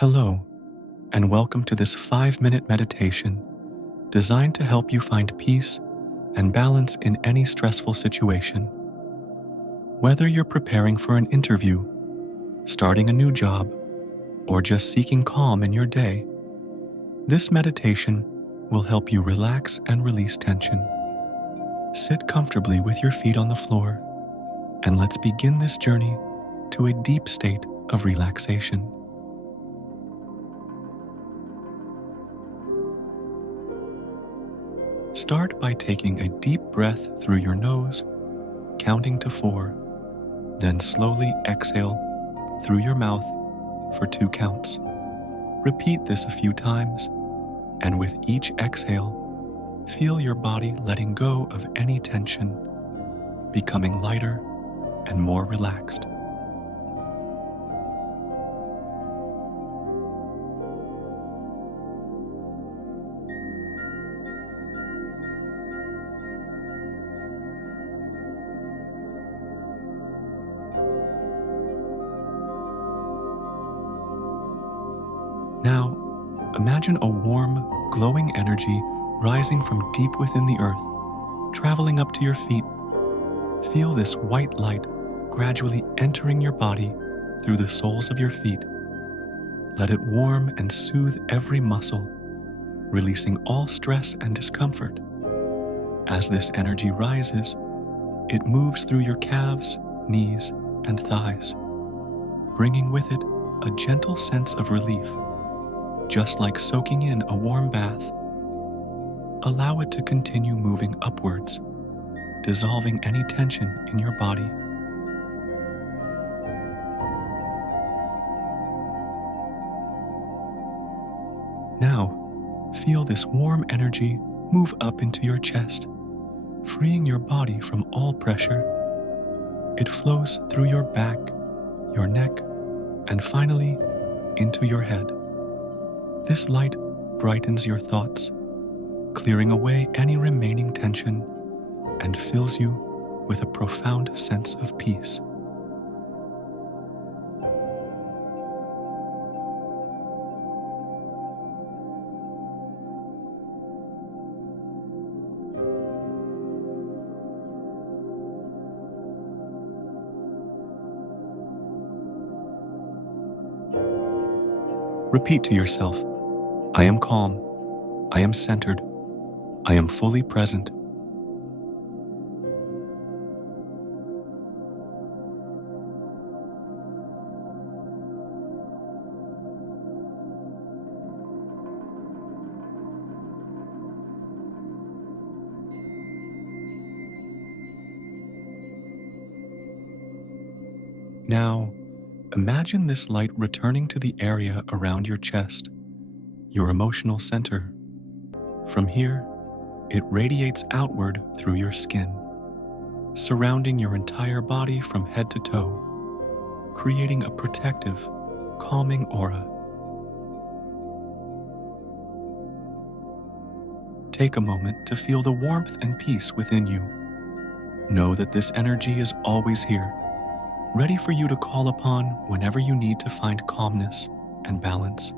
Hello, and welcome to this 5-minute meditation designed to help you find peace and balance in any stressful situation. Whether you're preparing for an interview, starting a new job, or just seeking calm in your day, this meditation will help you relax and release tension. Sit comfortably with your feet on the floor, and let's begin this journey to a deep state of relaxation. Start by taking a deep breath through your nose, counting to 4, then slowly exhale through your mouth for 2 counts. Repeat this a few times, and with each exhale, feel your body letting go of any tension, becoming lighter and more relaxed. Now, imagine a warm, glowing energy rising from deep within the earth, traveling up to your feet. Feel this white light gradually entering your body through the soles of your feet. Let it warm and soothe every muscle, releasing all stress and discomfort. As this energy rises, it moves through your calves, knees, and thighs, bringing with it a gentle sense of relief. Just like soaking in a warm bath, allow it to continue moving upwards, dissolving any tension in your body. Now, feel this warm energy move up into your chest, freeing your body from all pressure. It flows through your back, your neck, and finally into your head. This light brightens your thoughts, clearing away any remaining tension, and fills you with a profound sense of peace. Repeat to yourself, I am calm, I am centered, I am fully present. Now, imagine this light returning to the area around your chest, your emotional center. From here, it radiates outward through your skin, surrounding your entire body from head to toe, creating a protective, calming aura. Take a moment to feel the warmth and peace within you. Know that this energy is always here, ready for you to call upon whenever you need to find calmness and balance.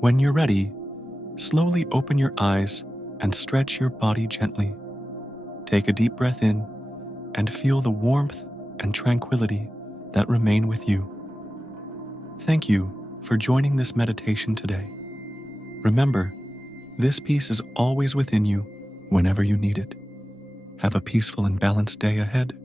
When you're ready, slowly open your eyes and stretch your body gently. Take a deep breath in and feel the warmth and tranquility that remain with you. Thank you for joining this meditation today. Remember, this peace is always within you whenever you need it. Have a peaceful and balanced day ahead.